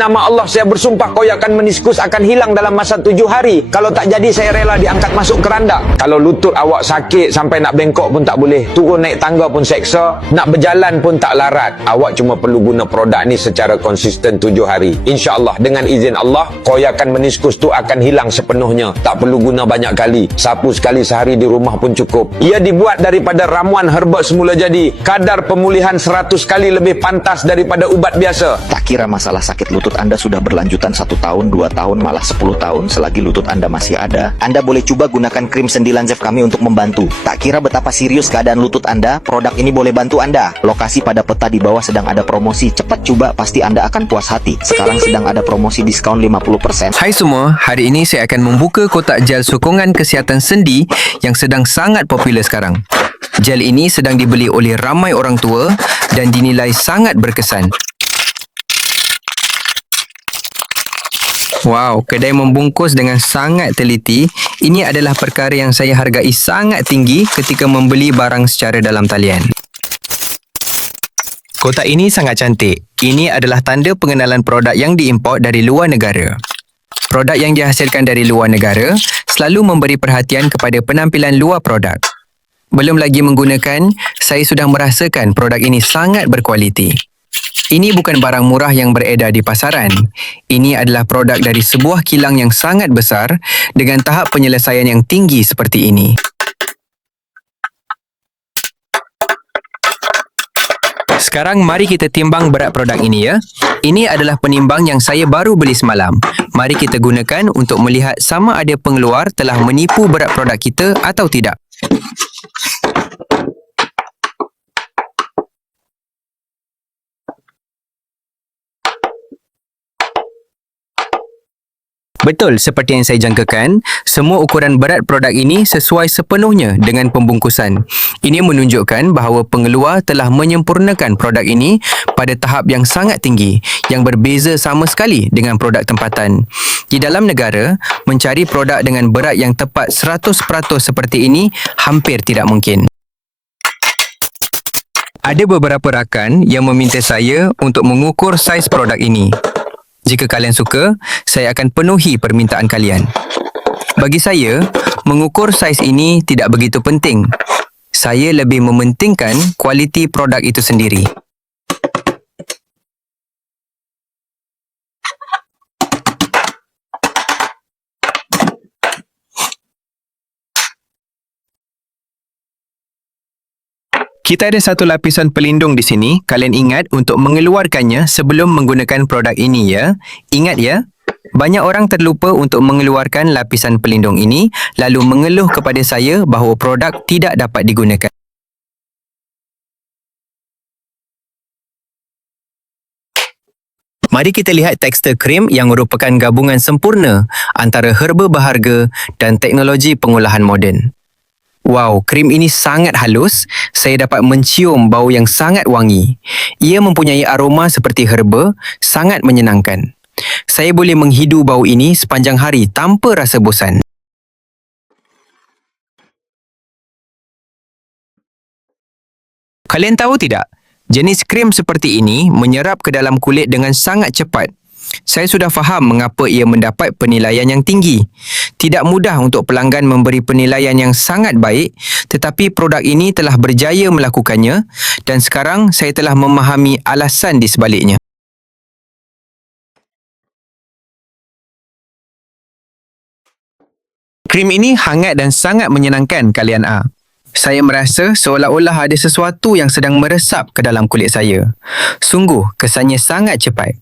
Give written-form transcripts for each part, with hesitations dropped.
nama Allah saya bersumpah koyakan meniskus akan hilang dalam masa 7 hari. Kalau tak jadi saya rela diangkat masuk keranda. Kalau lutut awak sakit sampai nak bengkok pun tak boleh, turun naik tangga pun seksa, nak berjalan pun tak larat, awak cuma perlu guna produk ni secara konsisten 7 hari. InsyaAllah dengan izin Allah, koyakan meniskus tu akan hilang sepenuhnya. Tak perlu guna banyak kali, sapu sekali sehari di rumah pun cukup. Ia dibuat daripada ramuan herba semula jadi. Kadar pemulihan 100 kali lebih pantas daripada ubat biasa. Tak kira masalah sakit lutut Anda sudah berlanjutan 1 tahun, 2 tahun, malah 10 tahun, selagi lutut Anda masih ada, Anda boleh coba gunakan krim Sendilan Zev kami untuk membantu. Tak kira betapa serius keadaan lutut Anda, produk ini boleh bantu Anda. Lokasi pada peta di bawah sedang ada promosi. Cepat coba, pasti Anda akan puas hati. Sekarang sedang ada promosi diskon 50%. Hai semua, hari ini saya akan membuka kotak gel sokongan kesihatan sendi yang sedang sangat popular sekarang. Gel ini sedang dibeli oleh ramai orang tua dan dinilai sangat berkesan. Wow, kedai membungkus dengan sangat teliti. Ini adalah perkara yang saya hargai sangat tinggi ketika membeli barang secara dalam talian. Kotak ini sangat cantik. Ini adalah tanda pengenalan produk yang diimport dari luar negara. Produk yang dihasilkan dari luar negara selalu memberi perhatian kepada penampilan luar produk. Belum lagi menggunakan, saya sudah merasakan produk ini sangat berkualiti. Ini bukan barang murah yang beredar di pasaran. Ini adalah produk dari sebuah kilang yang sangat besar dengan tahap penyelesaian yang tinggi seperti ini. Sekarang mari kita timbang berat produk ini ya. Ini adalah penimbang yang saya baru beli semalam. Mari kita gunakan untuk melihat sama ada pengeluar telah menipu berat produk kita atau tidak. Betul seperti yang saya jangkakan, semua ukuran berat produk ini sesuai sepenuhnya dengan pembungkusan. Ini menunjukkan bahawa pengeluar telah menyempurnakan produk ini pada tahap yang sangat tinggi, yang berbeza sama sekali dengan produk tempatan. Di dalam negara, mencari produk dengan berat yang tepat 100% seperti ini hampir tidak mungkin. Ada beberapa rakan yang meminta saya untuk mengukur saiz produk ini. Jika kalian suka, saya akan penuhi permintaan kalian. Bagi saya, mengukur saiz ini tidak begitu penting. Saya lebih mementingkan kualiti produk itu sendiri. Kita ada satu lapisan pelindung di sini. Kalian ingat untuk mengeluarkannya sebelum menggunakan produk ini ya. Ingat ya. Banyak orang terlupa untuk mengeluarkan lapisan pelindung ini lalu mengeluh kepada saya bahawa produk tidak dapat digunakan. Mari kita lihat tekstur krim yang merupakan gabungan sempurna antara herba berharga dan teknologi pengolahan moden. Wow, krim ini sangat halus. Saya dapat mencium bau yang sangat wangi. Ia mempunyai aroma seperti herba, sangat menyenangkan. Saya boleh menghidu bau ini sepanjang hari tanpa rasa bosan. Kalian tahu tidak? Jenis krim seperti ini menyerap ke dalam kulit dengan sangat cepat. Saya sudah faham mengapa ia mendapat penilaian yang tinggi. Tidak mudah untuk pelanggan memberi penilaian yang sangat baik, tetapi produk ini telah berjaya melakukannya dan sekarang saya telah memahami alasan di sebaliknya. Krim ini hangat dan sangat menyenangkan kalian A. Saya merasa seolah-olah ada sesuatu yang sedang meresap ke dalam kulit saya. Sungguh, kesannya sangat cepat.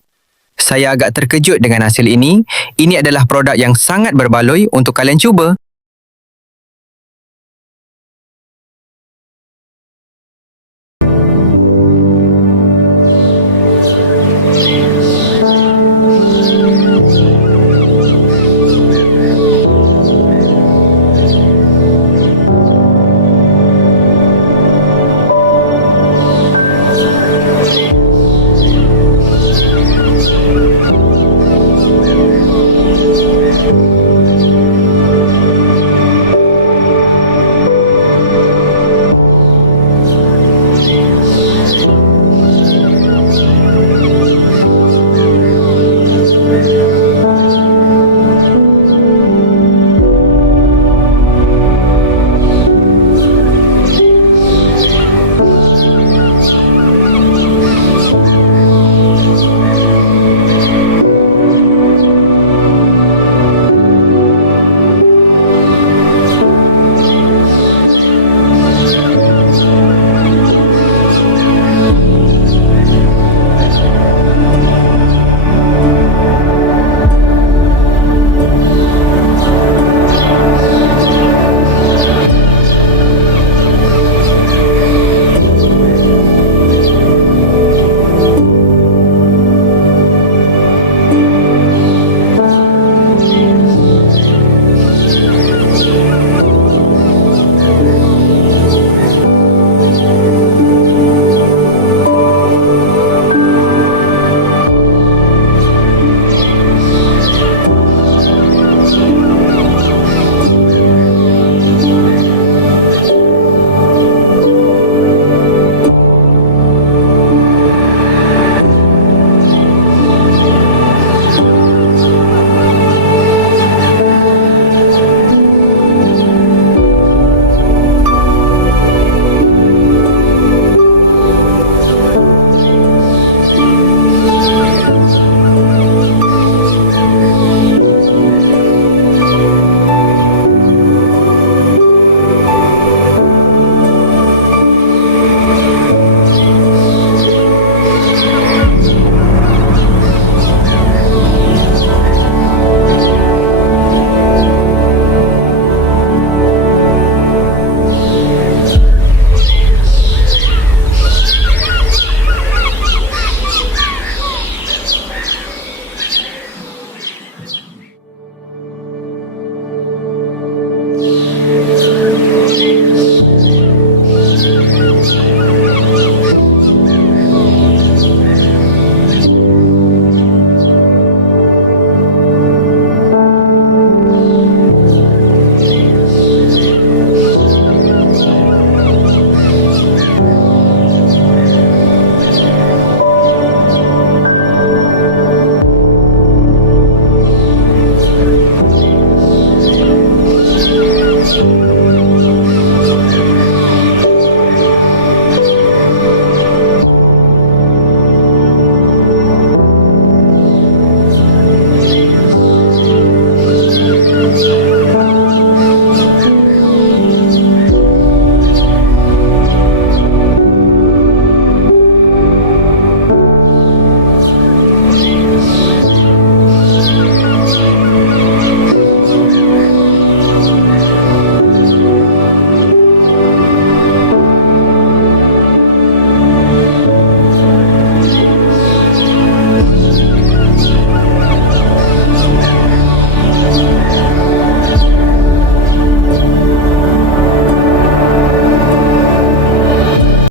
Saya agak terkejut dengan hasil ini. Ini adalah produk yang sangat berbaloi untuk kalian cuba.